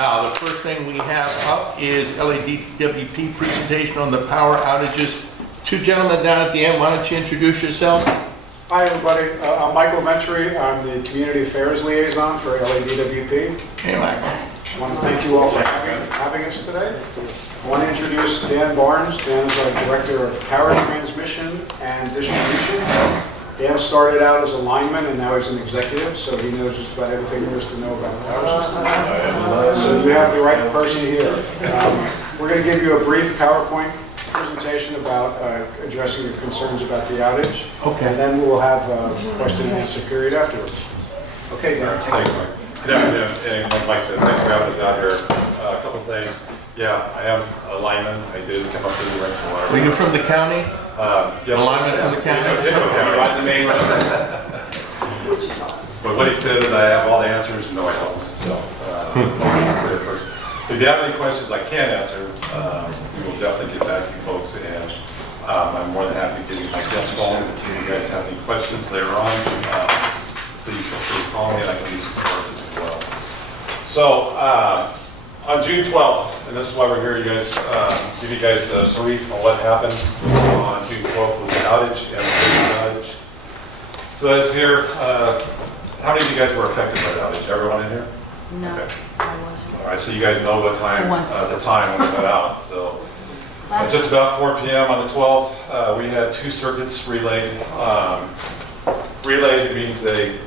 The first thing we have up is LADWP presentation on the power outages. Two gentlemen down at the end, why don't you introduce yourself? Hi, everybody. I'm Michael Venturi. I'm the Community Affairs Liaison for LADWP. Hey, Michael. I want to thank you all for having us today. I want to introduce Dan Barnes. Dan is our Director of Power Transmission and Distribution. Dan started out as a lineman and now he's an executive, so he knows just about everything there is to know about the power system. So you have the right person here. We're going to give you a brief PowerPoint presentation about addressing your concerns about the outage. Okay. And then we'll have a question and answer period afterwards. Okay, Dan. Thanks, Mike. Good afternoon, and like Mike said, thanks for having us out here. A couple things. Yeah, I am a lineman. I did come up through the ranks and whatever. Were you from the county? Yes. A lineman from the county? Right the main road. But what he said is I have all the answers. No, I don't. So, if you have any questions I can't answer, we will definitely get back to you folks. And I'm more than happy to give you my guest phone. If you guys have any questions later on, please feel free to call me, and I can use some sources as well. So, on June 12th, and this is why we're here, you guys, give you guys a brief on what happened on June 12th with the outage and the outage. So it's here. How many of you guys were affected by the outage? Everyone in here? No, Okay. I wasn't. All right, so you guys know what time, For the time when it got out. So it's just about 4 p.m. on the 12th. We had two circuits relayed. Relayed means they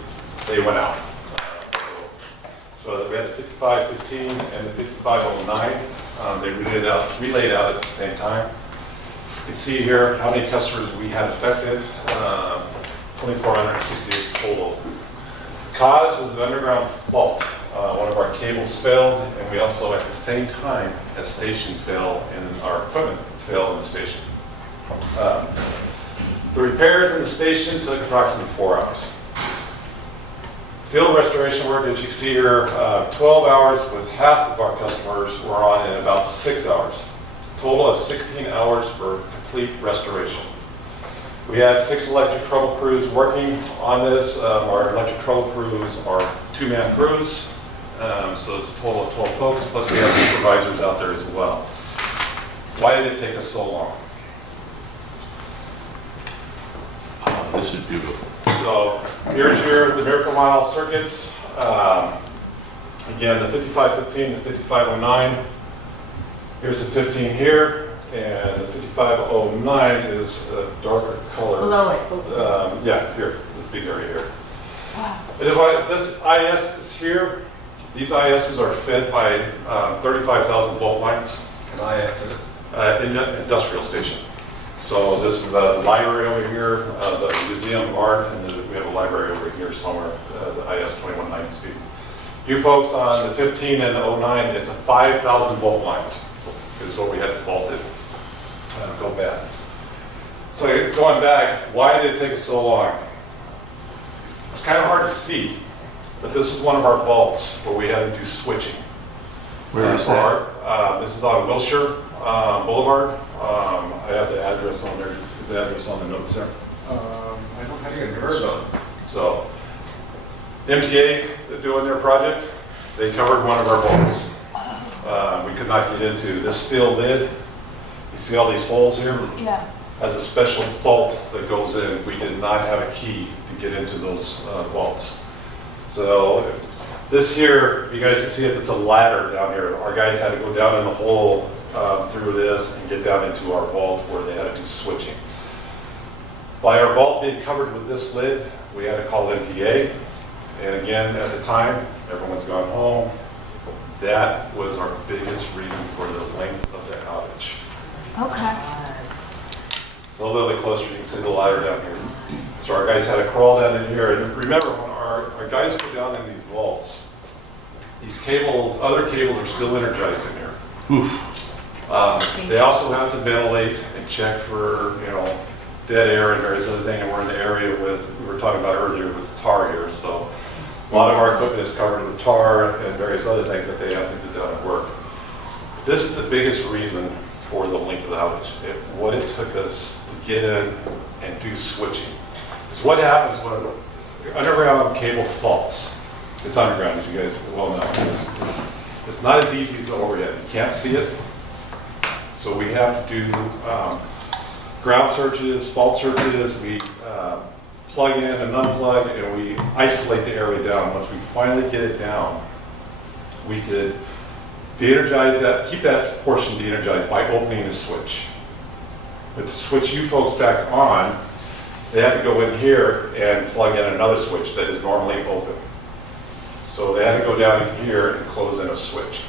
went out. So we had the 5515 and the 5509. They relayed out at the same time. You can see here how many customers we had affected. 2,468 total. Cause was an underground fault. One of our cables failed, and we also at the same time a station failed and our equipment failed in the station. The repairs in the station took approximately 4 hours. Field restoration work, as you see here, 12 hours with half of our customers were on in about 6 hours. Total of 16 hours for complete restoration. We had 6 electric trouble crews working on this. Our electric trouble crews are 2-man crews. So it's a total of 12 folks, plus we have supervisors out there as well. Why did it take us so long? This is beautiful. So here's the Miracle Mile circuits. Again, the 5515 to 5509. Here's the 15 here, and the 5509 is a darker color. Below it. Yeah, here, this big area here. This IS is here. These ISs are fed by 35,000 volt lines. An ISS? Industrial station. So this is the library over here, the Museum of Art, and then we have a library over here somewhere, the IS 2190 speed. You folks on the 15 and the 09, it's a 5,000 volt lines is what we had faulted. Go back. So going back, why did it take us so long? It's kind of hard to see, but this is one of our vaults where we had to do switching. Where is that? This is on Wilshire Boulevard. I have the address on there. Is the address on the notes there? I don't have In Curzon. So, MTA, they're doing their project. They covered one of our vaults. We could not get into this steel lid. You see all these holes here? Yeah. Has a special bolt that goes in. We did not have a key to get into those vaults. So this here, you guys can see it, it's a ladder down here. Our guys had to go down in the hole through this and get down into our vault where they had to do switching. By our vault being covered with this lid, we had to call MTA. And again, at the time, everyone's gone home. That was our biggest reason for the length of the outage. Okay. So a little bit closer, you can see the ladder down here. So our guys had to crawl down in here. And remember, when our guys go down in these vaults, these cables, other cables are still energized in here. They also have to ventilate and check for, dead air and various other things. And we're in the area we were talking about earlier with tar here. So a lot of our equipment is covered with tar and various other things that they have to do down at work. This is the biggest reason for the length of the outage. What it took us to get in and do switching. Because what happens when underground cable faults? It's underground, as you guys well know. It's not as easy as the overhead. You can't see it. So we have to do ground searches, fault searches. We plug in and unplug, and we isolate the area down. Once we finally get it down, we could de-energize that, keep that portion de-energized by opening the switch. But to switch you folks back on, they have to go in here and plug in another switch that is normally open. So they have to go down in here and close in a switch.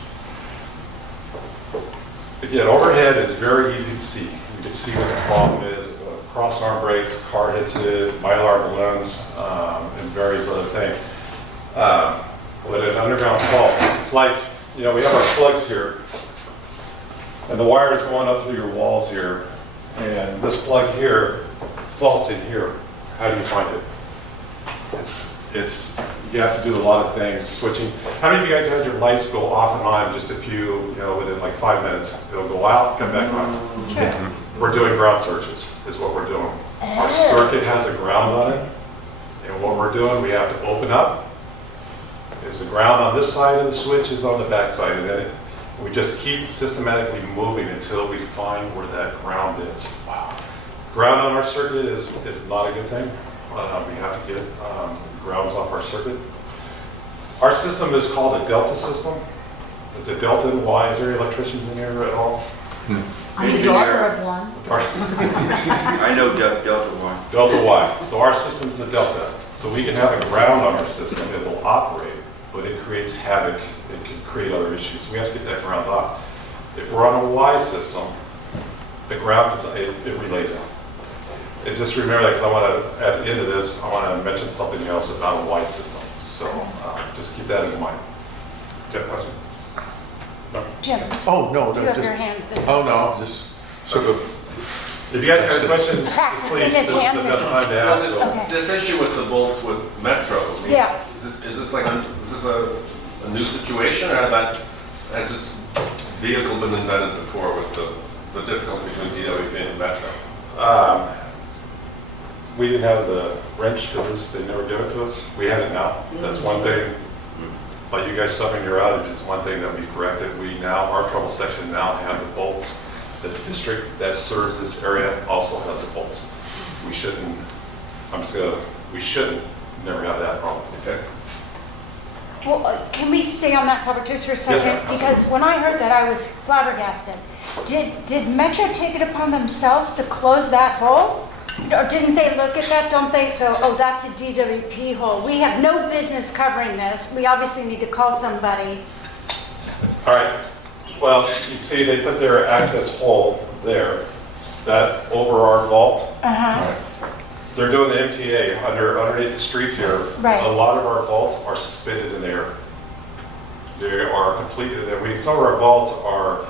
Again, overhead is very easy to see. You can see what the problem is. Cross arm breaks, car hits it, mylar balloons, and various other things. But an underground fault, it's like, you know, we have our plugs here, and the wire is going up through your walls here, and this plug here faults in here. How do you find it? You have to do a lot of things, switching. How many of you guys had your lights go off and on just a few, you know, within like 5 minutes? It'll go out, come back on. Sure. We're doing ground searches, is what we're doing. Our circuit has a ground on it, and what we're doing, we have to open up. There's the ground on this side of the switch, is on the back side, and then we just keep systematically moving until we find where that ground is. Ground on our circuit is not a good thing. We have to get grounds off our circuit. Our system is called a delta system. It's a delta and Y. Is there any electricians in here at all? I'm the daughter of one. I know Delta One. Delta Y. So our system is a delta. So we can have a ground on our system. It will operate, but it creates havoc. It can create other issues. So we have to get that ground off. If we're on a Y system, the ground, it relays out. And just remember that, because I want to, at the end of this, I want to mention something else about a Y system. So just keep that in mind. Do you have a question? No? Jim, Oh, no, you no, have just, your hand this oh, no, just sort of, If you guys have questions, Practicing please, his this is the hand best time to ask. So. Okay. This issue with the bolts with Metro, I mean, Yeah. is this like, is this a new situation, or has this vehicle been invented before with the difficulty between DWP and Metro? We didn't have the wrench to this, they never give it to us. We have it now. That's one thing. But you guys suffering your outage is one thing that we've corrected. We now, our trouble section now have the bolts. The district that serves this area also has the bolts. We shouldn't, we shouldn't never have that problem. Okay. Well, can we stay on that topic just for a second? ma'am. Because when I heard that, I was flabbergasted. Did Metro take it upon themselves to close that hole? Or didn't they look at that? Don't they go, oh, that's a DWP hole. We have no business covering this. We obviously need to call somebody. All right. Well, you see they put their access hole there, that over our vault. Uh-huh. They're doing the MTA underneath the streets here. Right. A lot of our vaults are suspended in the air. They are completely, some of our vaults are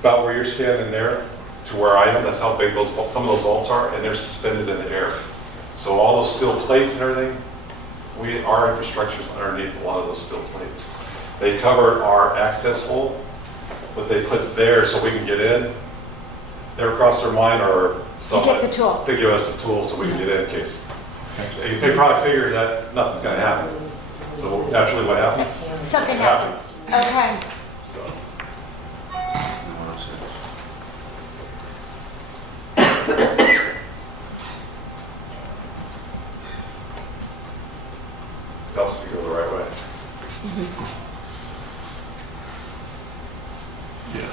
about where you're standing there to where I am. That's how big some of those vaults are, and they're suspended in the air. So all those steel plates and everything, our infrastructure is underneath a lot of those steel plates. They covered our access hole, but they put there so we can get in. Never crossed their mind or get the tool. to give us the tool so we can get in case. They probably figure that nothing's going to happen. So naturally what happens? Something happens. Okay. So, helps you go the right way. yeah.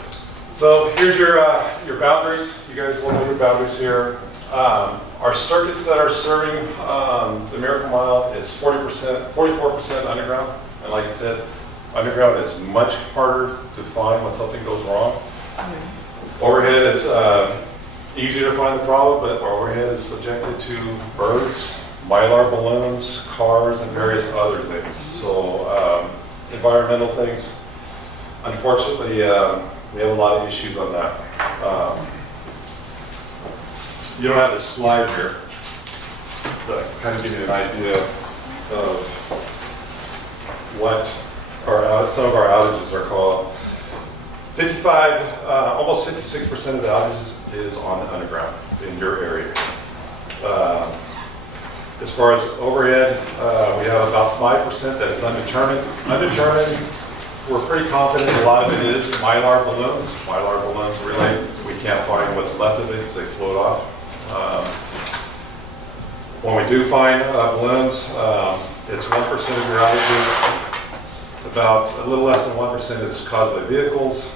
So here's your boundaries. You guys will know your boundaries here. Our circuits that are serving the Miracle Mile is 44% underground. And like I said, underground is much harder to find when something goes wrong. Overhead is easier to find the problem, but overhead is subjected to birds, mylar balloons, cars, and various other things. So environmental things, unfortunately, we have a lot of issues on that. You don't have the slide here, but kind of give you an idea of what some of our outages are called. 55, almost 56% of the outages is on the underground in your area. As far as overhead, we have about 5% that is undetermined. Undetermined we're pretty confident a lot of it is Mylar balloons. Mylar balloons really, we can't find what's left of it because they float off. When we do find balloons, it's 1% of your outages. About a little less than 1% is caused by vehicles.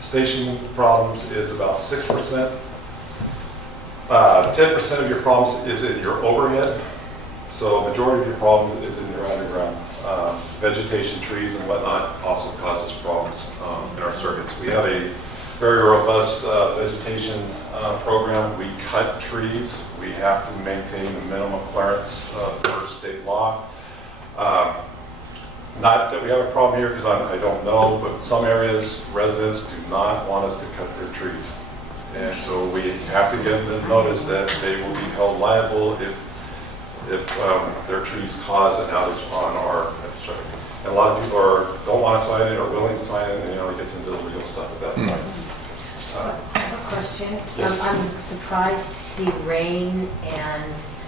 Station problems is about 6%. 10% of your problems is in your overhead. So majority of your problem is in your underground. Vegetation, trees and whatnot also causes problems in our circuits. We have a very robust vegetation program. We cut trees. We have to maintain the minimum clearance per state law. Not that we have a problem here because I don't know, but some areas residents do not want us to cut their trees. And so we have to give them notice that they will be held liable if their trees cause an outage on our infrastructure. And a lot of people don't want to sign it or willing to sign it, and it gets into the legal stuff at that point. I have a question. Yes. I'm surprised to see rain and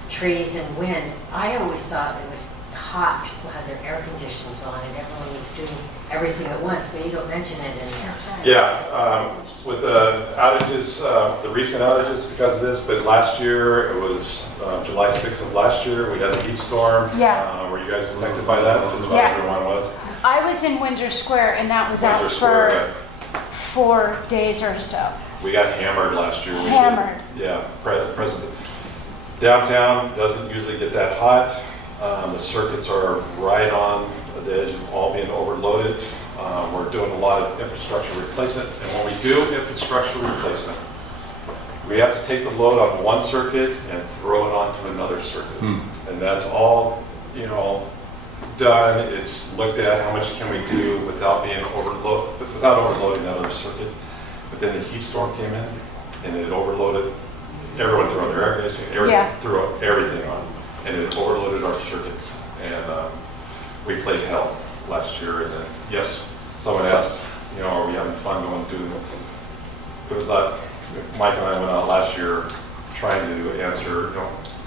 trees and wind. I always thought it was hot, people had their air conditioners on and everyone was doing everything at once, but you don't mention it in there. Yeah, with the outages, the recent outages because of this, but last year, it was July 6th of last year, we had a heat storm. Yeah. Were you guys affected by that? Just about Yeah. everyone was. I was in Windsor Square and that was out Windsor Square, for 4 days or so. We got hammered last year. Hammered. Yeah, President. Downtown doesn't usually get that hot. The circuits are right on the edge of all being overloaded. We're doing a lot of infrastructure replacement, and when we do infrastructure replacement, we have to take the load on one circuit and throw it onto another circuit. And that's all, done. It's looked at how much can we do without being without overloading that other circuit. But then the heat storm came in, and it overloaded. Everyone threw their air conditioning, Yeah. threw everything on, and it overloaded our circuits. And we played hell last year. And then, yes, someone asked, are we having fun going to? It was not. Mike and I went out last year trying to answer,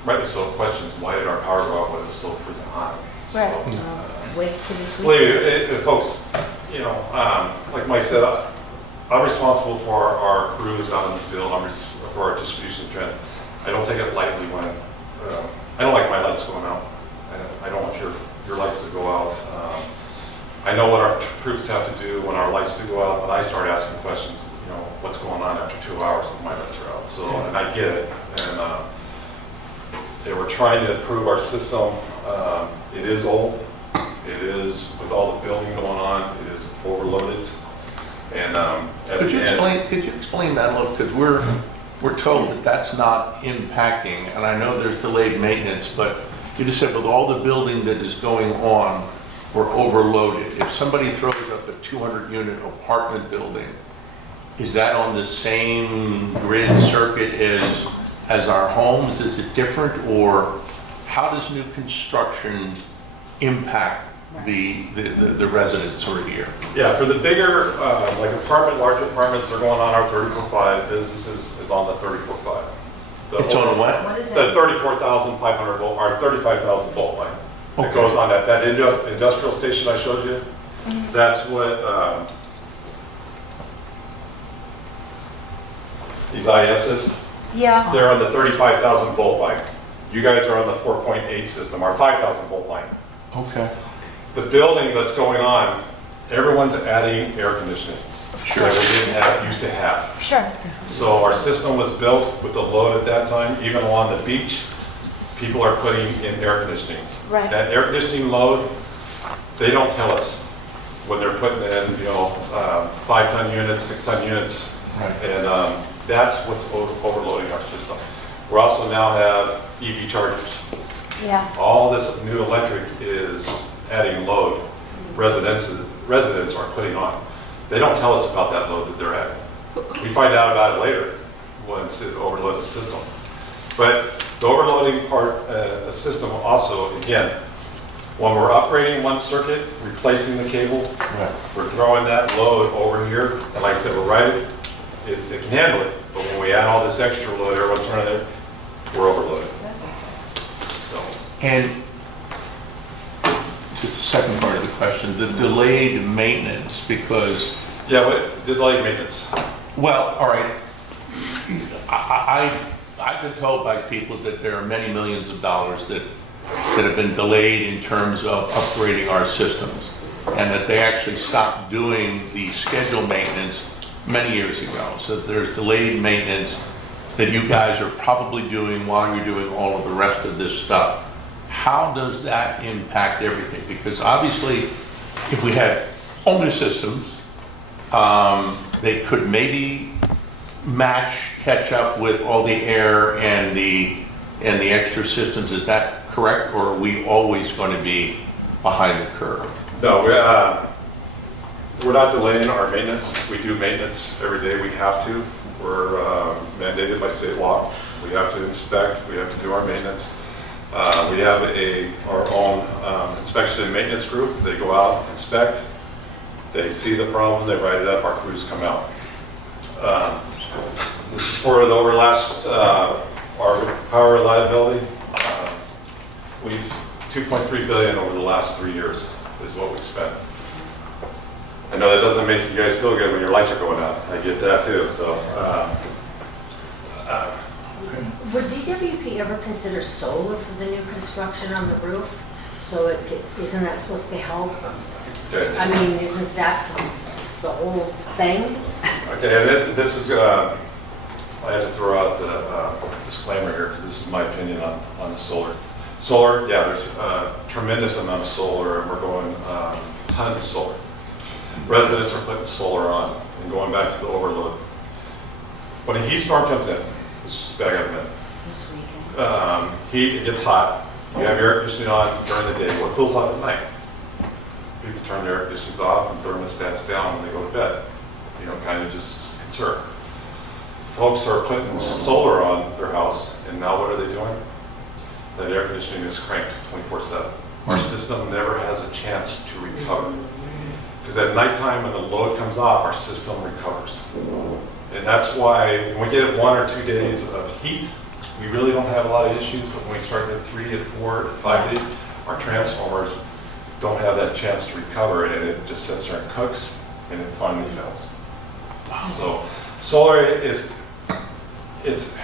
rightly so, questions. Why did our power go out when it was so freaking hot? Right. So, Wait for this week. believe me, folks, like Mike said, I'm responsible for our crews out in the field. For our distribution trend. I don't take it lightly when I don't like my lights going out. I don't want your lights to go out. I know what our troops have to do when our lights do go out, but I start asking questions. What's going on after 2 hours and my lights are out? So, and I get it. And they were trying to improve our system. It is old. It is, with all the building going on, it is overloaded. And Could you explain that a little? Because we're told that that's not impacting, and I know there's delayed maintenance, but you just said with all the building that is going on, we're overloaded. If somebody throws up a 200-unit apartment building, is that on the same grid circuit as our homes? Is it different, or how does new construction impact the residents who are here? yeah, for the bigger, larger apartments, they're going on our 34.5. Businesses is on the 34.5. It's on what? What is The that? 34,500 volt, or 35,000 volt line. Okay. It goes on that industrial station I showed you. That's what these ISs, Yeah. they're on the 35,000 volt line. You guys are on the 4.8 system, our 5,000 volt line. Okay. The building that's going on, everyone's adding air conditioning that we used to have. Sure. So our system was built with the load at that time. Even along the beach, people are putting in air conditioning. Right. That air conditioning load, they don't tell us when they're putting in, 5-ton units, 6-ton units. Right. And that's what's overloading our system. We also now have EV chargers. Yeah. All this new electric is adding load. Residents are putting on. They don't tell us about that load that they're adding. We find out about it later once it overloads the system. But the overloading part, the system also, again, when we're upgrading one circuit, replacing the cable, Right. we're throwing that load over here. And like I said, we're right, it can handle it. But when we add all this extra load, everyone's running there, we're overloaded. So. And to the second part of the question, the delayed maintenance, because, Yeah, what, delayed maintenance. well, all right, I've been told by people that there are many millions of dollars that have been delayed in terms of upgrading our systems, and that they actually stopped doing the scheduled maintenance many years ago. So there's delayed maintenance that you guys are probably doing while you're doing all of the rest of this stuff. How does that impact everything? Because obviously, if we had all new systems, they could maybe catch up with all the air and the extra systems. Is that correct, or are we always going to be behind the curve? No, we're not delaying our maintenance. We do maintenance every day. We have to. We're mandated by state law. We have to inspect. We have to do our maintenance. We have our own inspection and maintenance group. They go out, inspect. They see the problem. They write it up. Our crews come out. This is for the our power reliability. We've 2.3 billion over the last 3 years is what we spent. I know that doesn't make you guys feel good when your lights are going out. I get that too. So, Would DWP ever consider solar for the new construction on the roof? So isn't that supposed to help? okay. I mean, isn't that the whole thing? Okay, and this is, I have to throw out the disclaimer here because this is my opinion on the solar. Solar, yeah, there's a tremendous amount of solar, and we're going tons of solar. Residents are putting solar on, and going back to the overload. When a heat storm comes in, let's just back up a minute. This weekend. Heat, it gets hot. You have your air conditioning on during the day. What cools off at night? People turn their air conditioners off and thermostats down when they go to bed. You know, kind of just conserve. Folks are putting solar on their house, and now what are they doing? That air conditioning is cranked 24/7. Our system never has a chance to recover. Because at nighttime when the load comes off, our system recovers. And that's why when we get 1 or 2 days of heat, we really don't have a lot of issues. But when we start at 3 and 4 and 5 days, our transformers don't have that chance to recover, and it just sits there and cooks, and it finally fails. So solar is, it's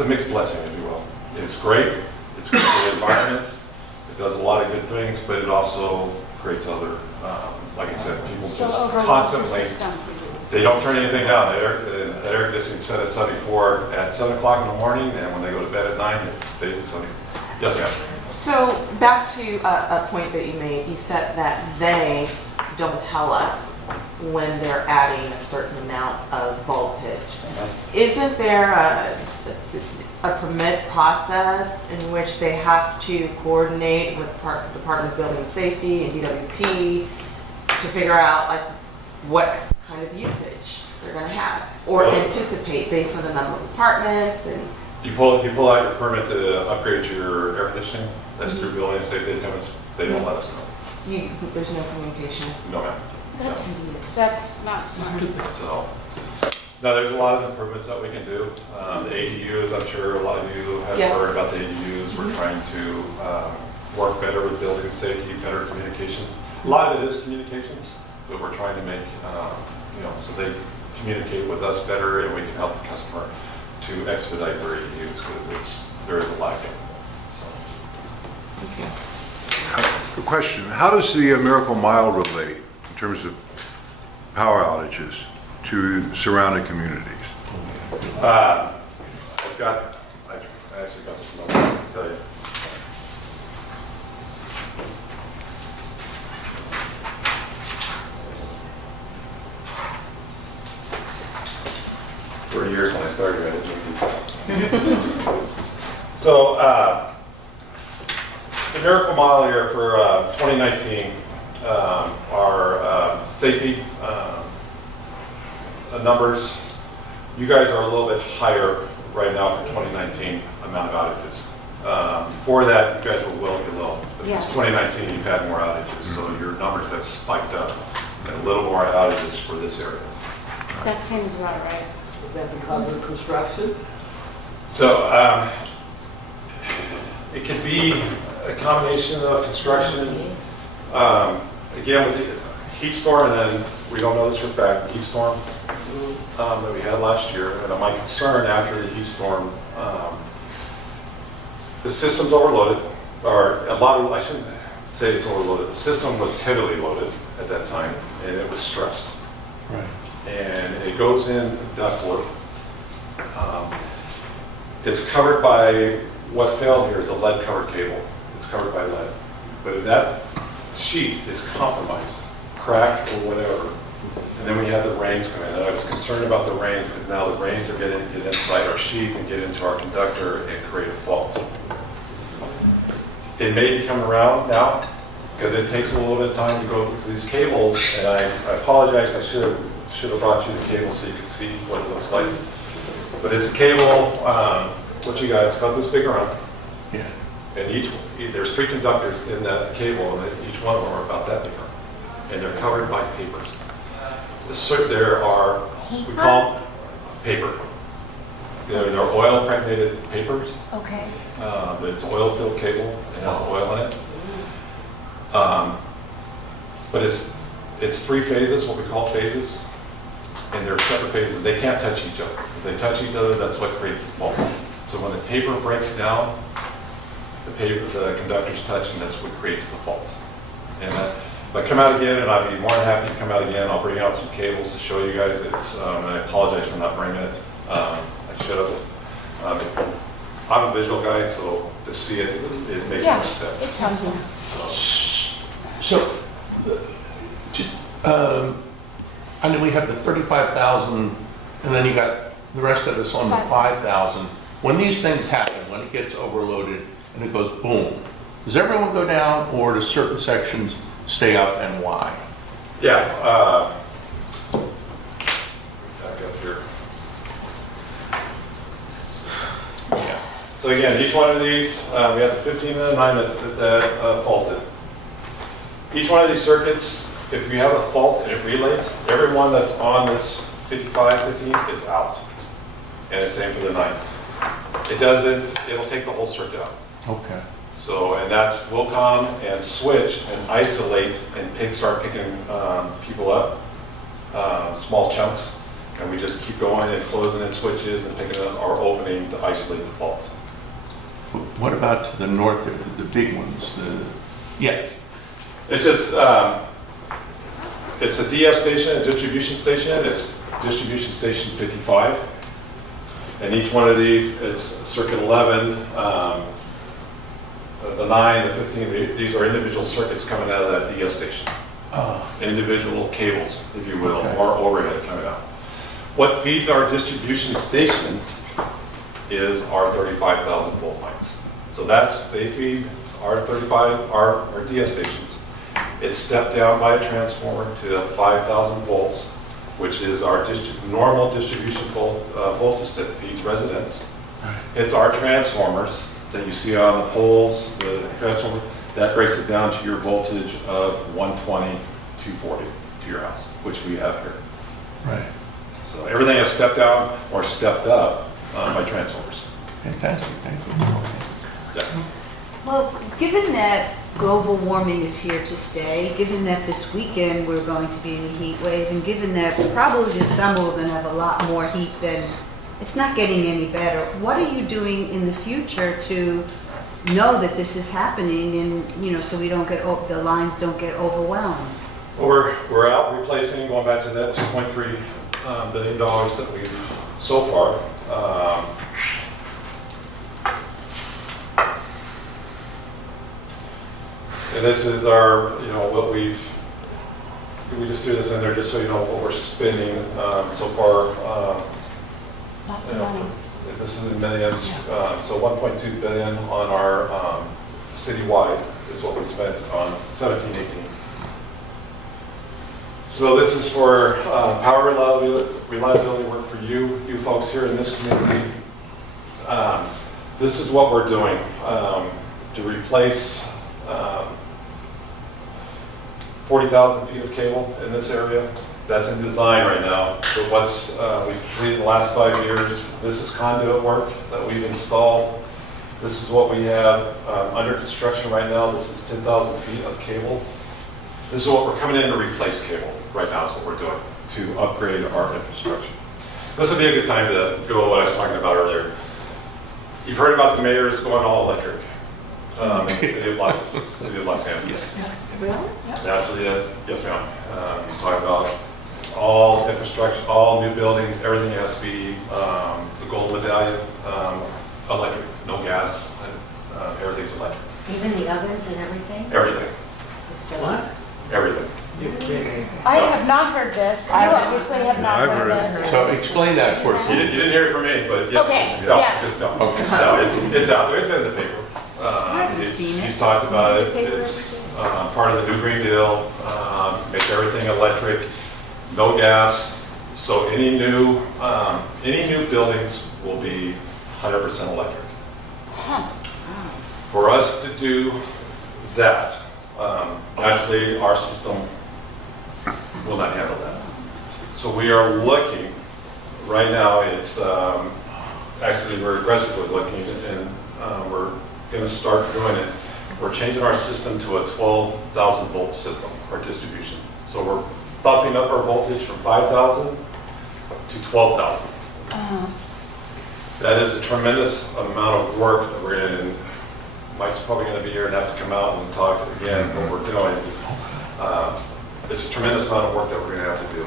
a mixed blessing, if you will. It's great. It's good for the environment. It does a lot of good things, but it also creates other, like I said, people Still just overloads the constantly, system. they don't turn anything down. The air conditioning set at 74 at 7 o'clock in the morning, and when they go to bed at 9, it stays at 70. Yes, ma'am. So back to a point that you made, you said that they don't tell us when they're adding a certain amount of voltage. Isn't there a permit process in which they have to coordinate with Department of Building Safety and DWP to figure out like what kind of usage they're going to have, or anticipate based on the number of apartments and? You pull out your permit to upgrade your air conditioning. That's through building safety. They don't let us know. There's no communication. No, ma'am. That's not smart. So, no, there's a lot of improvements that we can do. The ADUs, I'm sure a lot of you have heard about the ADUs. We're trying to work better with building safety, better communication. A lot of it is communications, but we're trying to make, so they communicate with us better, and we can help the customer to expedite their ADUs because there is a lack of them. So. A question, how does the Miracle Mile relate in terms of power outages to surrounding communities? I actually got this number, I can tell you. For years when I started, I didn't make these. So, the Miracle Mile here for 2019, our safety numbers, you guys are a little bit higher right now for 2019 amount of outages. Before that, you guys were well below. Because 2019, you've had more outages, so your numbers have spiked up. And a little more outages for this area. That seems about right. Is that because of construction? So it could be a combination of construction, Again, with the heat storm, and then we don't know this for a fact, the heat storm that we had last year, and my concern after the heat storm, the system's overloaded, or a lot of, I shouldn't say it's overloaded, the system was heavily loaded at that time, and it was stressed. Right. And it goes in ductwork. It's covered by, what failed here is a lead covered cable. It's covered by lead. But if that sheet is compromised, cracked or whatever, and then we had the rains come in, and I was concerned about the rains because now the rains are getting inside our sheath and get into our conductor and create a fault. It may be coming around now because it takes a little bit of time to go through these cables, and I apologize, I should have brought you the cable so you could see what it looks like. But it's a cable, what you got, it's about this big around. Yeah. And there's 3 conductors in that cable, and each one of them are about that big around. And they're covered by papers. There are, we call them paper. They're oil impregnated papers. Okay. It's oil filled cable, it has oil in it. But it's 3 phases, what we call phases. And they're separate phases. They can't touch each other. If they touch each other, that's what creates the fault. So when the paper breaks down, the conductors touch, and that's what creates the fault. And if I come out again, and I'd be more than happy to come out again, I'll bring out some cables to show you guys. And I apologize for not bringing it. I should have. I'm a visual guy, so to see it, it makes more sense. It's helpful. So, I know we have the 35,000, and then you got the rest of us on the 5,000. When these things happen, when it gets overloaded and it goes boom, does everyone go down, or do certain sections stay up, and why? Yeah. Back up here. Yeah. So again, each one of these, we have the 15 and the 9 that faulted. Each one of these circuits, if you have a fault and it relays, every one that's on this 55, 15 is out. And the same for the 9. It doesn't, it'll take the whole circuit out. Okay. So, and that's, we'll come and switch and isolate and start picking people up, small chunks, and we just keep going and closing in switches and picking up our opening to isolate the fault. What about to the north, the big ones? Yeah. It's just, it's a DS station, a distribution station. It's distribution station 55. And each one of these, it's circuit 11, the 9, the 15, these are individual circuits coming out of that DS station. Individual cables, if you will, Okay. or overhead coming out. What feeds our distribution stations is our 35,000 volt lines. So they feed our 35, our DS stations. It's stepped down by a transformer to 5,000 volts, which is our normal distribution voltage that feeds residents. It's our transformers that you see on the poles, the transformer, that breaks it down to your voltage of 120, 240 to your house, which we have here. Right. So everything is stepped down or stepped up by transformers. Fantastic. Thank you. Yeah. Well, given that global warming is here to stay, given that this weekend we're going to be in a heat wave, and given that probably this summer we're going to have a lot more heat than, it's not getting any better. What are you doing in the future to know that this is happening, and so we don't get the lines don't get overwhelmed? Well, we're out replacing, going back to that $2.3 billion that we've so far. And this is our, what we just threw this in there just so you know what we're spending so far. Lots of money. This is in millions, so 1.2 billion on our citywide is what we spent on 17-18. So this is for power reliability work for you folks here in this community. This is what we're doing to replace 40,000 feet of cable in this area. That's in design right now. So what's we've completed in the last 5 years, this is conduit work that we've installed. This is what we have under construction right now. This is 10,000 feet of cable This is what we're coming in to replace cable. Right now is what we're doing to upgrade our infrastructure. This would be a good time to go to what I was talking about earlier. You've heard about the mayor's going all electric in the city of Los Angeles. Really? Absolutely, yes ma'am. He's talking about all infrastructure, all new buildings, everything has to be the gold medallion, electric, no gas, everything's electric. Even the ovens and everything? Everything, The stove? everything. I have not heard this. You obviously have not I've heard heard it. this. So explain that for us. You didn't hear it from me, but yes. Okay, no, yeah. Just no. Okay. No, it's out there, it's been in the paper. haven't seen it. He's talked about it, Paper it's part of the new Green Deal, make everything electric, no gas. So any new buildings will be 100% electric. For us to do that, actually our system will not handle that. So we are looking, right now it's, actually we're aggressively looking and we're going to start doing it. We're changing our system to a 12,000 volt system, our distribution. So we're bumping up our voltage from 5,000 to 12,000. That is a tremendous amount of work that we're in. Mike's probably going to be here and have to come out and talk again what we're doing. It's a tremendous amount of work that we're going to have to do.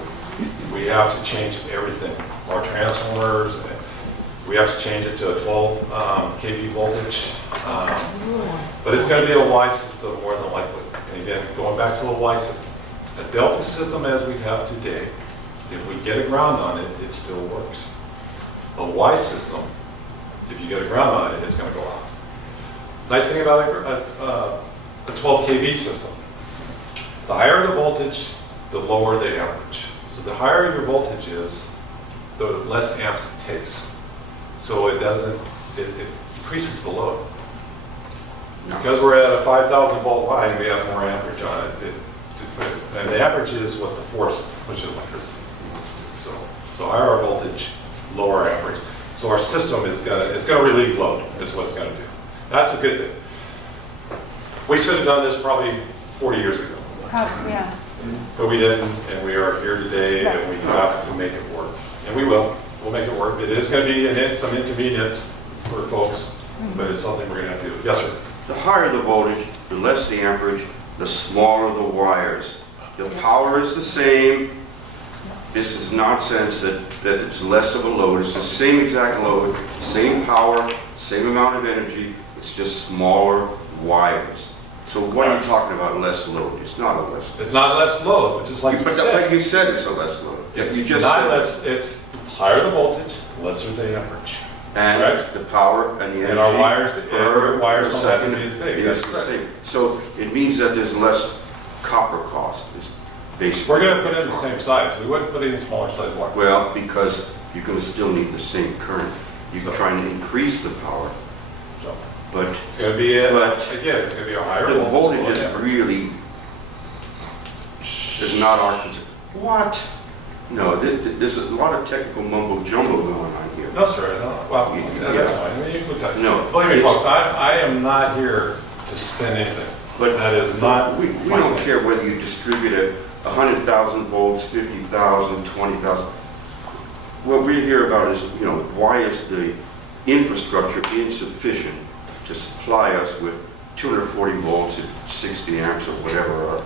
We have to change everything. Our transformers, we have to change it to a 12 kV voltage. But it's going to be a Y system more than likely. And again, going back to a Y system. A Delta system as we have today, if we get a ground on it, it still works. A Y system, if you get a ground on it, it's going to go out. Nice thing about a 12 kV system, the higher the voltage, the lower the amperage. So the higher your voltage is, the less amps it takes. So it decreases the load. Because we're at a 5,000 volt line, we have more amperage on it. And the amperage is what the force pushes electricity. So higher voltage, lower amperage. So our system is it's gonna relieve load, is what it's gonna do. That's a good thing. We should have done this probably 40 years ago. Probably, yeah. But we didn't, and we are here today, and we have to make it work. And we will. We'll make it work. It is going to be some inconvenience for folks, but it's something we're going to have to do. Yes, sir. The higher the voltage, the less the amperage, the smaller the wires. The power is the same. This is nonsense that it's less of a load. It's the same exact load, same power, same amount of energy. It's just smaller wires. So what are you talking about, less load? It's not a less load. It's not less load, but just like you said. But you said it's a less load. It's You just not said less, it's higher the voltage, lesser the amperage. And correct? the power and the energy. And our wires, per wires don't have to second be as big. is That's the correct. same. So it means that there's less copper cost, is basically. We're going to put in the same size. We wouldn't put in smaller size wire. Well, because you're going to still need the same current. You're trying to increase the power, So but it's going to be, But again, it's going to be a higher the voltage. voltage is really, is not our concern. What? No, there's a lot of technical mumbo jumbo going on here. No, sir. No. Well, Yeah. that's fine. I mean, you can put that. No. Believe me, folks, I am not here to spend anything. But that is not. We don't care whether you distribute it 100,000 volts, 50,000, 20,000. What we hear about is, why is the infrastructure insufficient to supply us with 240 volts at 60 amps or whatever our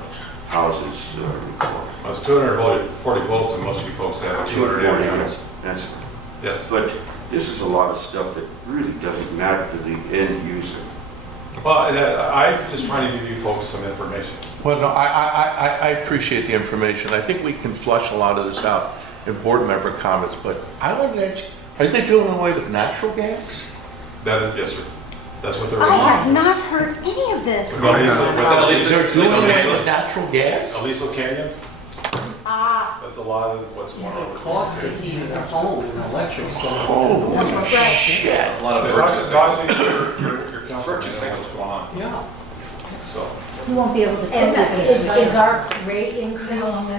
houses require? Well, it's 240 volts, and most of you folks have 200 amps. That's, Yes. but this is a lot of stuff that really doesn't matter to the end user. Well, and I'm just trying to give you folks some information. Well, no, I appreciate the information. I think we can flush a lot of this out in board member comments, but I want to ask, are they doing away with natural gas? Yes, sir. That's what they're. I have not heard any of this. They're doing away with natural gas? Aliso Canyon, Ah, that's a lot of what's going on. The cost to heat the home and electric's going up. Holy shit. A lot of Talk purchasing. to your council, purchasing. what's going on, Yeah. so. you won't be able to cook And with this. is our rate increase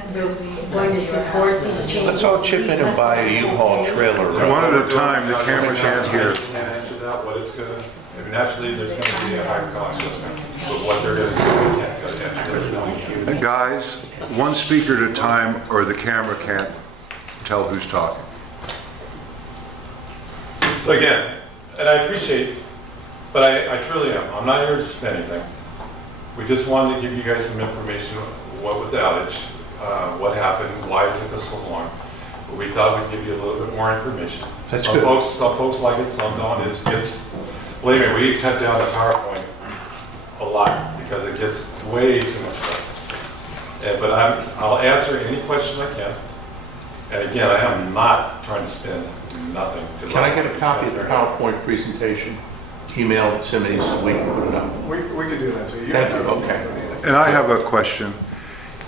going to support these changes? Let's all chip in and buy a U-Haul trailer. One at a time, the camera can't hear. Can't answer that, what it's gonna, I mean, naturally, there's gonna be a higher cost, yes, ma'am. But what they're gonna do, we can't tell you. And guys, one speaker at a time, or the camera can't tell who's talking. So again, and I appreciate, but I truly am, I'm not here to spend anything. We just wanted to give you guys some information, what with the outage, what happened, why it took us so long. But we thought we'd give you a little bit more information. That's Some good. folks like it, some don't. Believe me, we cut down the PowerPoint a lot because it gets way too much stuff. But I'll answer any question I can. And again, I am not trying to spend nothing. Can I get a copy of the PowerPoint presentation? Email it to me so we can put it up. We could do that too. Thank you, okay. And I have a question.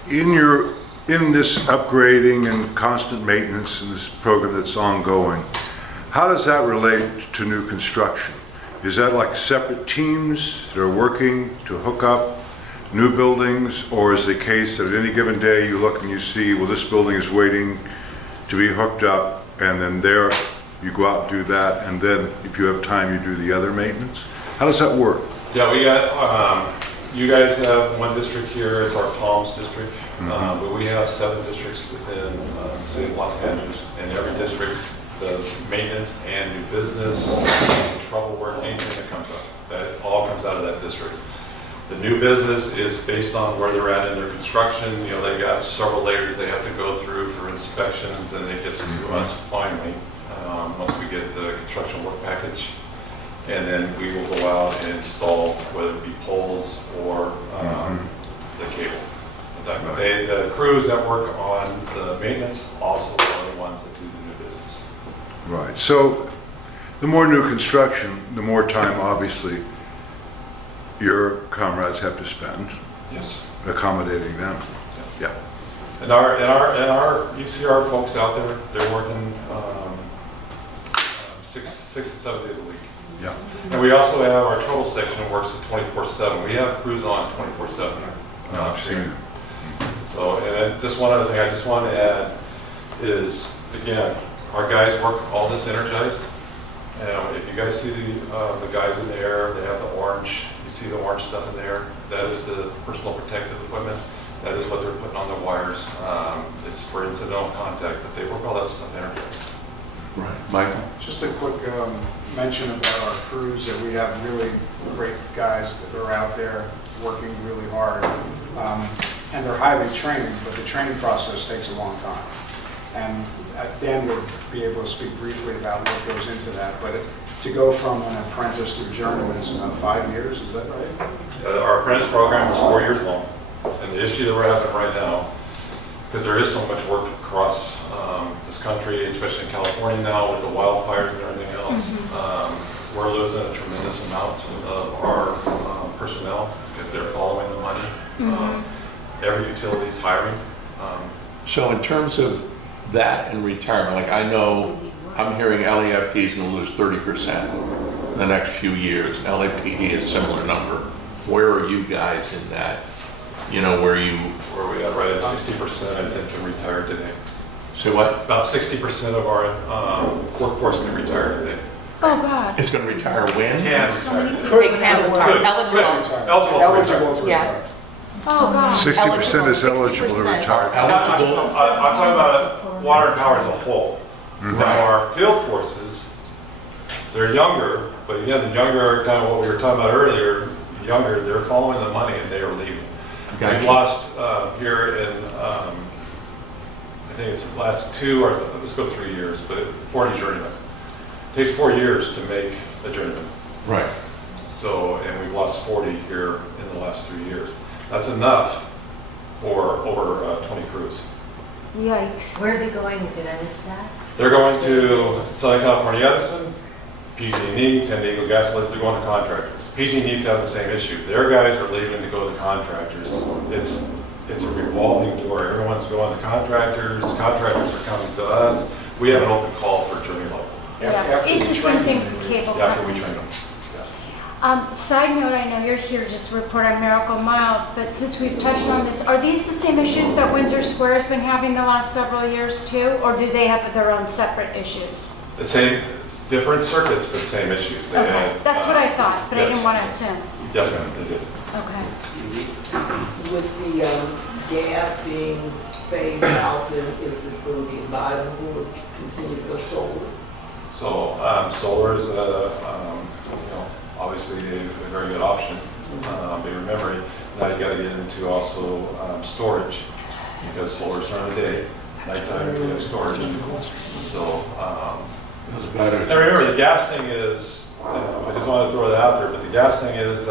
In this upgrading and constant maintenance in this program that's ongoing, how does that relate to new construction? Is that like separate teams that are working to hook up new buildings? Or is the case that at any given day you look and you see, well, this building is waiting to be hooked up, and then there you go out and do that, and then if you have time, you do the other maintenance? How does that work? Yeah, we got, you guys have one district here, it's our Palms district, but we have 7 districts within the city of Los Angeles, and every district does maintenance and new business, trouble work, anything that comes up. That all comes out of that district. The new business is based on where they're at in their construction. You know, they've got several layers they have to go through for inspections, and it gets to us finally, once we get the construction work package. And then we will go out and install, whether it be poles or the cable. The crews that work on the maintenance also are the ones that do the new business. Right. So the more new construction, the more time, obviously, your comrades have to spend Yes. accommodating them. Yeah. And you see our folks out there, they're working 6 and 7 days a week. Yeah. And we also have our trouble section works at 24/7. We have crews on 24/7. I've seen it. So, and then just one other thing I just wanted to add is, again, our guys work all this energized. And if you guys see the guys in there, they have the orange, you see the orange stuff in there, that is the personal protective equipment. That is what they're putting on their wires. It's for incidental contact, but they work all that stuff energized. Right. Michael? Just a quick mention about our crews, that we have really great guys that are out there working really hard. And they're highly trained, but the training process takes a long time. And Dan would be able to speak briefly about what goes into that. But to go from an apprentice to a journeyman is about 5 years, is that right? Our apprentice program is 4 years long. And the issue that we're having right now, because there is so much work across this country, especially in California now with the wildfires and everything else, we're losing a tremendous amount of our personnel because they're following the money. Every utility is hiring. So in terms of that and retirement, like I know, I'm hearing LAFD is going to lose 30% in the next few years. LAPD is a similar number. Where are you guys in that? You know, where we at right at 60%, I think, can retire today. So what? About 60% of our workforce can retire today. Oh, God. It's going to retire when? They can work. Eligible to Yeah. retire. Oh, God. 60% is eligible to 60%. retire. I'm talking about water and power as a whole. Now, our field forces, they're younger, but again, the younger, kind of what we were talking about earlier, younger, they're following the money and they are leaving. Gotcha. We've lost here in, I think it's the last 2 or let's go 3 years, but 40 journeymen. It takes 4 years to make a journeyman. Right. So, and we've lost 40 here in the last 3 years. That's enough for over 20 crews. Yikes. Where are they going? Did I miss that? They're going to Southern California Edison, PG&E, San Diego Gas, they're going to contractors. PG&E's have the same issue. Their guys are leaving to go to contractors. It's a revolving door. Everyone's going to contractors. Contractors are coming to us. We have an open call for journey level. Yeah. It's the same thing with cable After we companies. train them. Side note, I know you're here just to report on Miracle Mile, but since we've touched on this, are these the same issues that Windsor Square has been having the last several years too, or do they have their own separate issues? The same, different circuits, but same issues. They Okay, had, that's what I thought, but I yes. didn't want to assume. Yes, ma'am, they did. Okay. with the gas being phased out, then is it going to be advisable to continue to go solar? So solar is obviously a very good option. But remember, now you got to get into also storage, because solar's during the day, nighttime you have storage. So and remember, the gas thing is, I just want to throw that out there, but the gas thing is,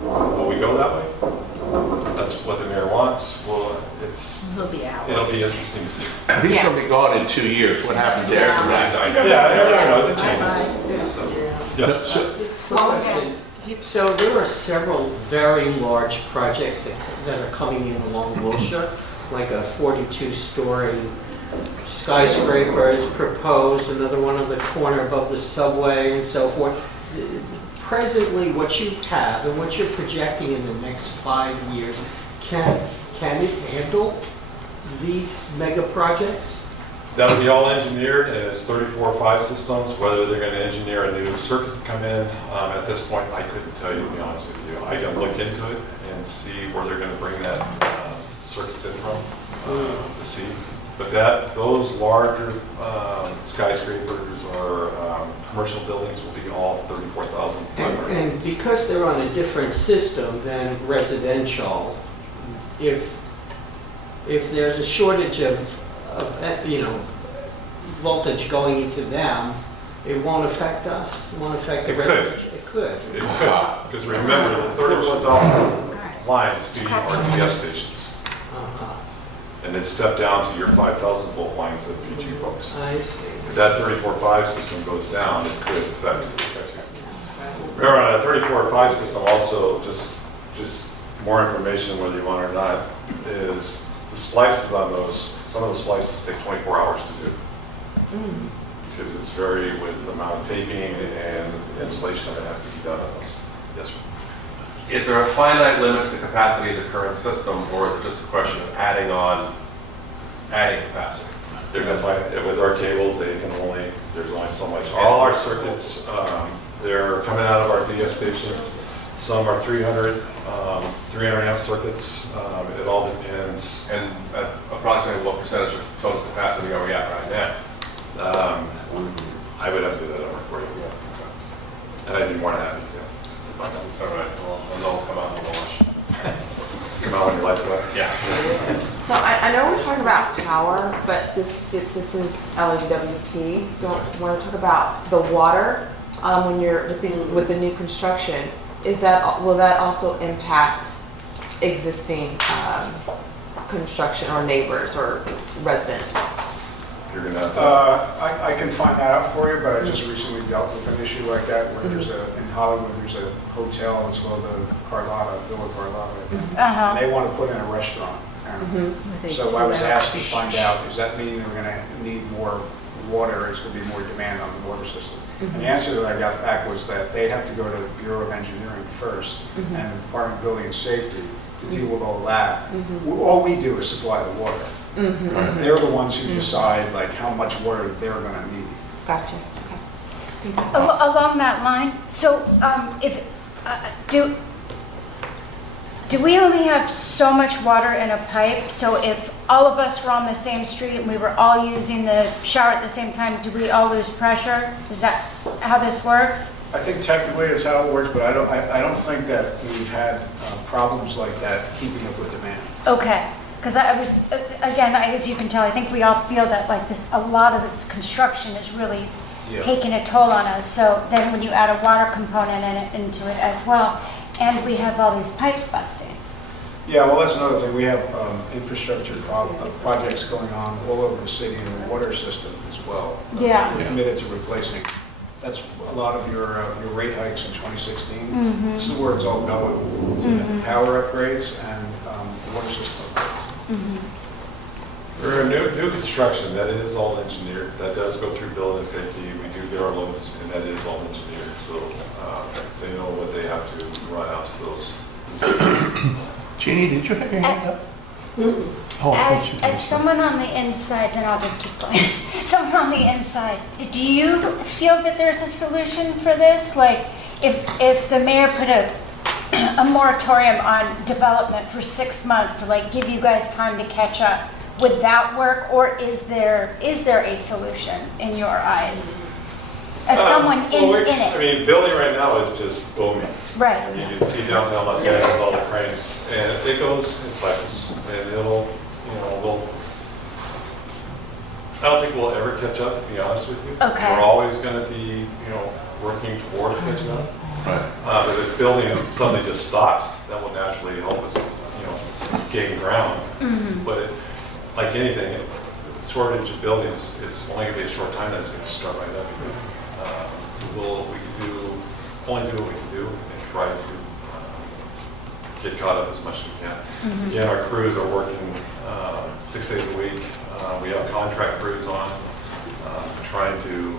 will we go that way? That's what the mayor wants. Well, He'll be out. it'll be interesting to see. He's going to be gone in 2 years. What happens there? Yeah, I know, the changes. Yes. So there are several very large projects that are coming in along Wilshire, like a 42-story skyscraper is proposed, another one on the corner above the subway and so forth. Presently, what you have and what you're projecting in the next 5 years, can it handle these mega projects? That'll be all engineered, and it's 34.5 systems. Whether they're going to engineer a new circuit to come in, at this point, I couldn't tell you, to be honest with you. I can look into it and see where they're going to bring that circuits in from to see. But those larger skyscrapers or commercial buildings will be all 34,000. And because they're on a different system than residential, if there's a shortage of voltage going into them, it won't affect us, it won't affect the residential. It could. It could, because remember, the 34,000 lines are DS stations. And it's stepped down to your 5,000 volt lines that feed you folks. I see. If that 34.5 system goes down, it could affect you. Remember, on a 34.5 system also, just more information, whether you want it or not, is the splices on those, some of the splices take 24 hours to do. Because it's very with the amount of taping and installation that has to be done on those. Yes, sir. Is there a finite limit to the capacity of the current system, or is it just a question of adding capacity? There's a with our cables, there's only so much. All our circuits, they're coming out of our DS stations. Some are 300 amp circuits. It all depends. And approximately what percentage of total capacity are we at right now? I would have to do that number for you. And I'd be more than happy to. All right, well, and they'll come out in the wash. Come out when your lights go out? Yeah. So I know we're talking about power, but this is LDWP. So I want to talk about the water when you're with the new construction. Will that also impact existing construction or neighbors or residents? You're gonna have to. I can find that out for you, but I just recently dealt with an issue like that where in Hollywood, there's a hotel, it's called the Villa Carlotta. And they want to put in a restaurant. So I was asked to find out, does that mean we're going to need more water? Is going to be more demand on the water system? And the answer that I got back was that they have to go to the Bureau of Engineering first and the Department of Building and Safety to deal with all that. All we do is supply the water. They're the ones who decide like how much water they're going to need. Gotcha. Okay. Along that line, so do we only have so much water in a pipe? So if all of us were on the same street and we were all using the shower at the same time, do we all lose pressure? Is that how this works? I think technically that's how it works, but I don't think that we've had problems like that keeping up with demand. Okay, because I was, again, as you can tell, I think we all feel that like a lot of this construction is really taking a toll on us. So then when you add a water component into it as well, and we have all these pipes busting. Yeah, well, that's another thing. We have infrastructure projects going on all over the city in the water system as well. Yeah. We're committed to replacing. That's a lot of your rate hikes in 2016. This is where it's all going. Power upgrades and water system upgrades. For new construction, that is all engineered. That does go through building safety. We do get our loads, and that is all engineered. So they know what they have to run out to those. Jeannie, did you have your hand up? As someone on the inside, then I'll just keep going. Someone on the inside, do you feel that there's a solution for this? Like, if the mayor put a moratorium on development for 6 months to like give you guys time to catch up, would that work, or is there a solution in your eyes? As someone in I it, mean, building right now is just booming. right? You can see downtown Los Angeles, all the cranes, and it goes in cycles, and it'll, I don't think we'll ever catch up, to be honest with you. Okay. We're always gonna be, working towards catching up. Right. But if building suddenly just stops, that will naturally help us, gain ground. But like anything, shortage of buildings, it's only gonna be a short time that it's gonna start right up. Only do what we can do and try to get caught up as much as we can. Again, our crews are working 6 days a week. We have contract crews on, trying to,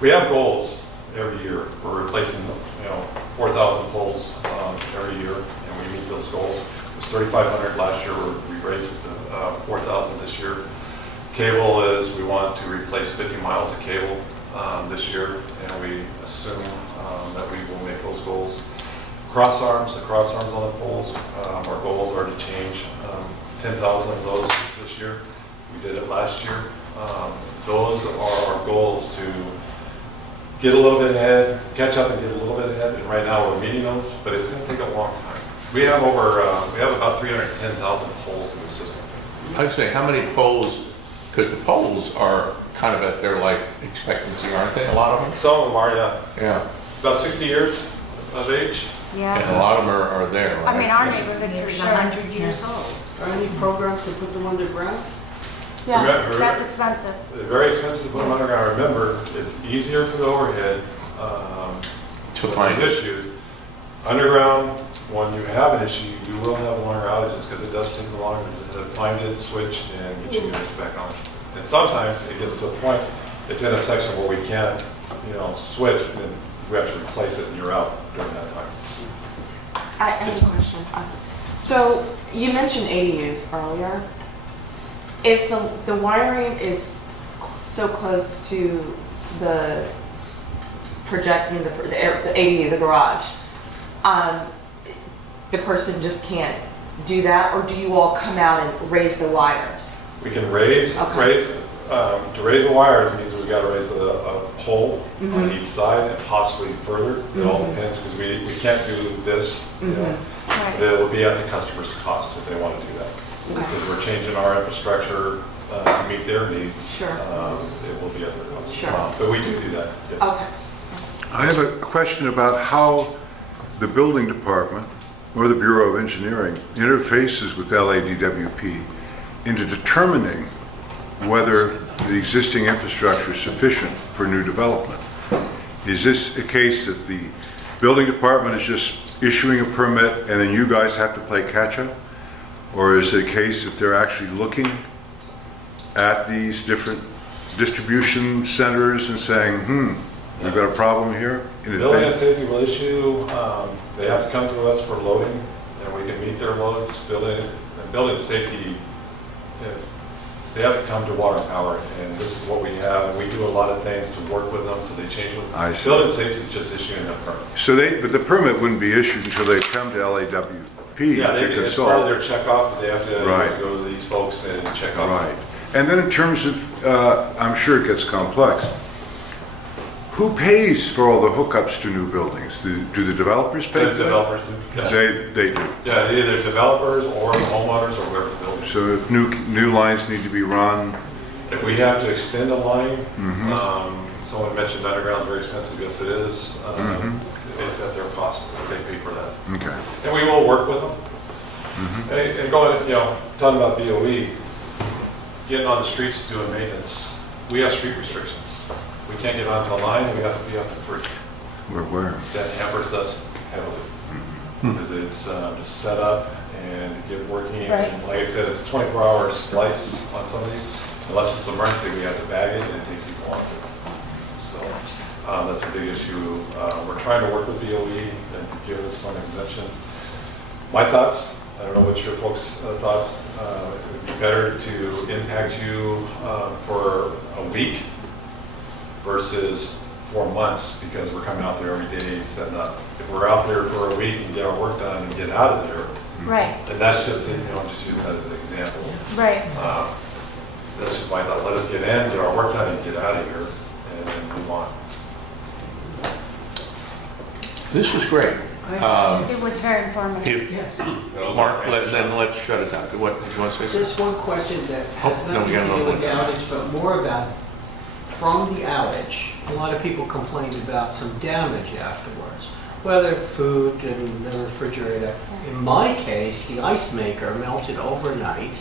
we have goals every year. We're replacing, 4,000 poles every year, and we meet those goals. It was 3,500 last year. We raised it to 4,000 this year. Cable is, we want to replace 50 miles of cable this year, and we assume that we will make those goals. The cross arms on the poles, our goals are to change 10,000 of those this year. We did it last year. Those are our goals to get a little bit ahead, catch up and get a little bit ahead, and right now we're meeting those, but it's going to take a long time. We have about 310,000 poles in the system. I'd say, how many poles, because the poles are kind of at their like expectancy, aren't they, a lot of them? Some of them are, yeah. Yeah, About 60 years of age. and Yeah. a lot of them are there, right? I mean, our neighborhood for There's sure. 100 years old. Are any programs to put them underground? Yeah. Remember, That's expensive. they're very expensive to put them underground. Remember, it's easier for the overhead To find it. issues. Underground, when you have an issue, you will have longer outages because it does take longer to find it, switch, and get you guys back on. And sometimes it gets to a point, it's in a section where we can't, switch, and then we have to replace it, and you're out during that time. I have a question. So you mentioned ADUs earlier. If the wiring is so close to the projecting the ADU, the garage, the person just can't do that, or do you all come out and raise the wires? We can raise, Okay. to raise the wires means we've got to raise a pole on each side and possibly further. It all depends, because we can't do this, Right. It will be at the customer's cost if they want to do that. Okay. Because we're changing our infrastructure to meet their needs. Sure. It will be at their cost. Sure. But we do that, yes. Okay. I have a question about how the building department or the Bureau of Engineering interfaces with LADWP into determining whether the existing infrastructure is sufficient for new development. Is this a case that the building department is just issuing a permit and then you guys have to play catch-up? Or is it a case that they're actually looking at these different distribution centers and saying, we've got a problem here in Building and advance? safety will issue, they have to come to us for loading, and we can meet their loads. Building and safety, they have to come to Water and Power, and this is what we have. We do a lot of things to work with them, so they change it. I see. Building and safety is just issuing a permit. So but the permit wouldn't be issued until they come to LAWP Yeah, to it's part of consult. their checkoff. They have to Right. go to these folks and check off. Right. And then in terms of, I'm sure it gets complex, who pays for all the hookups to new buildings? Do the developers pay The for that? developers, yeah. They do. Yeah, either developers or homeowners or whoever building. So if new lines need to be run, If we have to extend a line, Mm-hmm. someone mentioned underground is very expensive. Yes, it is. Mm-hmm. It's at their cost. They pay for that. okay. And we will work with them. Mm-hmm. And going, talking about BOE, getting on the streets doing maintenance, we have street restrictions. We can't get onto a line, and we have to be up to 3. Where? That hampers us heavily, because it's to set up and to get working. Right. And like I said, it's a 24-hour splice on some of these. Unless it's emergency, we have to bag it, and it takes people longer. So that's a big issue. We're trying to work with BOE and give us some exemptions. My thoughts, I don't know what your folks' thoughts, it would be better to impact you for a week versus 4 months because we're coming out there every day and setting up. If we're out there for a week and get our work done and get out of there, Right, and that's just, I'm just using that as an example. right. That's just my thought. Let us get in, get our work done, and get out of here, and then move on. This was great. It was very informative. If, Yes. Mark, then let's shut it down. What, you want to say something? Just one question that has Oh, no, nothing we to got do another with the one. outage, but more about from the outage. A lot of people complained about some damage afterwards, whether food and the refrigerator. In my case, the ice maker melted overnight,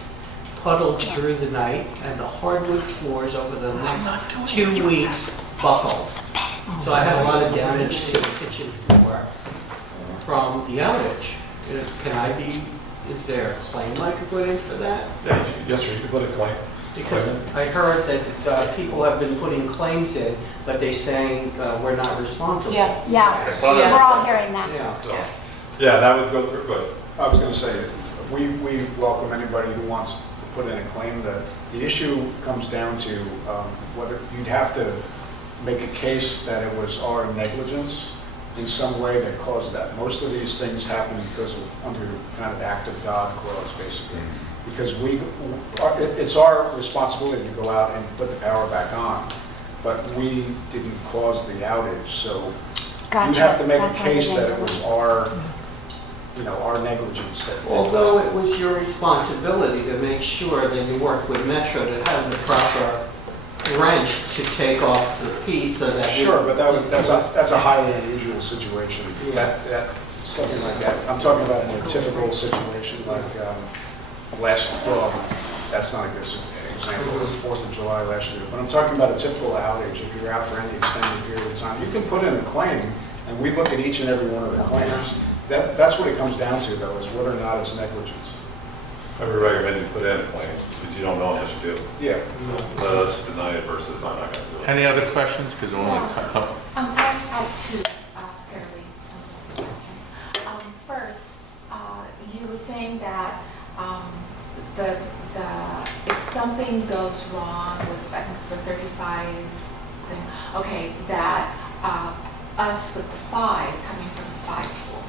puddled through the night, and the hardwood floors over the next 2 weeks buckled. So I had a lot of damage to the kitchen floor from the outage. Can I be, is there a claim I could put in for that? Yeah, yes, sir, you can put a claim. Because I heard that people have been putting claims in, but they're saying we're not responsible. Yeah, I saw that. we're all hearing that. Yeah. So, yeah, that would go through, good. I was going to say, we welcome anybody who wants to put in a claim. That the issue comes down to whether you'd have to make a case that it was our negligence in some way that caused that. Most of these things happen because of under kind of act of God clause, basically. Because it's our responsibility to go out and put the power back on, but we didn't cause the outage, so Gotcha. you'd have to make a That's why they case that didn't it do was our, our negligence. Although it was your responsibility to make sure that you worked with Metro to have the proper wrench to take off the piece so that... Sure, but that's a highly unusual situation. Yeah. That something like that. I'm talking about in a typical situation like well, that's not a good example. It was 4th of July last year. But I'm talking about a typical outage. If you're out for any extended period of time, you can put in a claim, and we look at each and every one of the claims. That's what it comes down to, though, is whether or not it's negligence. I would recommend you put in a claim, because you don't know if you do. Yeah. Let us deny it versus I'm not going to do it. Any other questions? Because only time. I have two fairly simple questions. First, you were saying that if something goes wrong with, I think, the 35 thing, okay, that us with the 5, coming from the 5 pool,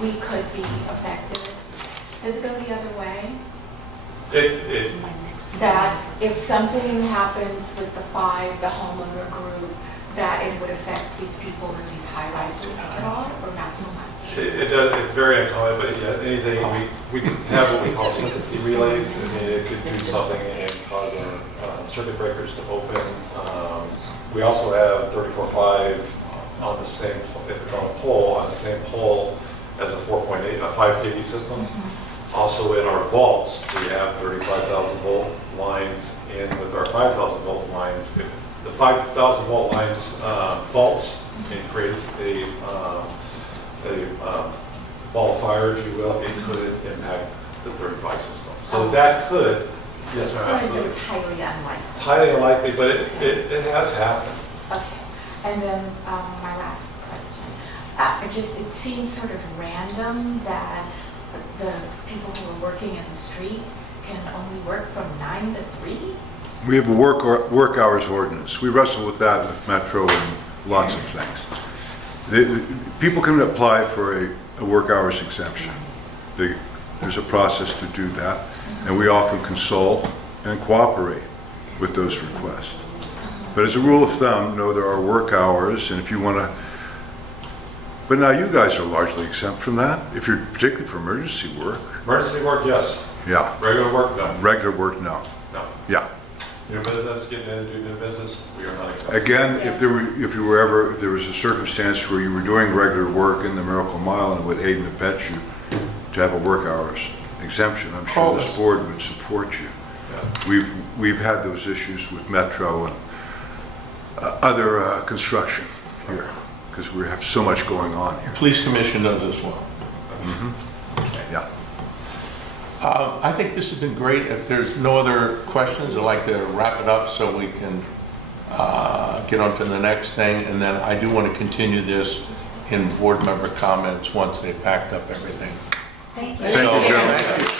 we could be affected. Does it go the other way? That if something happens with the 5, the homeowner group, that it would affect these people in these high rises at all, or not so much? It does, it's very uncommon, but yeah, anything, we can have what we call sympathy relays. I mean, it could do something and cause our circuit breakers to open. We also have 34.5 on the same, if it's on a pole, on the same pole as a 4.8, a 5 kV system. Also in our vaults, we have 35,000 volt lines in with our 5,000 volt lines. If the 5,000 volt lines faults, it creates a ball of fire, if you will. It could impact the 35 system. So that could, yes, ma'am, absolutely. It's highly unlikely. It's highly unlikely, but it has happened. Okay. And then my last question. It seems sort of random that the people who are working in the street can only work from 9 to 3? We have a work hours ordinance. We wrestle with that with Metro and lots of things. People can apply for a work hours exemption. There's a process to do that, and we often consult and cooperate with those requests. But as a rule of thumb, know there are work hours, and if you want to... But now you guys are largely exempt from that, if you're particularly for emergency work. Emergency work, yes. Yeah. Regular work, no. Regular work, no. No. Yeah. New business, getting in to do new business, we are not exempt. Again, if there was a circumstance where you were doing regular work in the Miracle Mile and it would aid and abet you to have a work hours exemption, I'm sure this board would support you. Yeah. We've had those issues with Metro and other construction here because we have so much going on here. Police Commission knows as well. Yeah. I think this has been great. If there's no other questions, I'd like to wrap it up so we can get on to the next thing. And then I do want to continue this in board member comments once they've packed up everything. Thank you. Thank you, gentlemen. Thank you.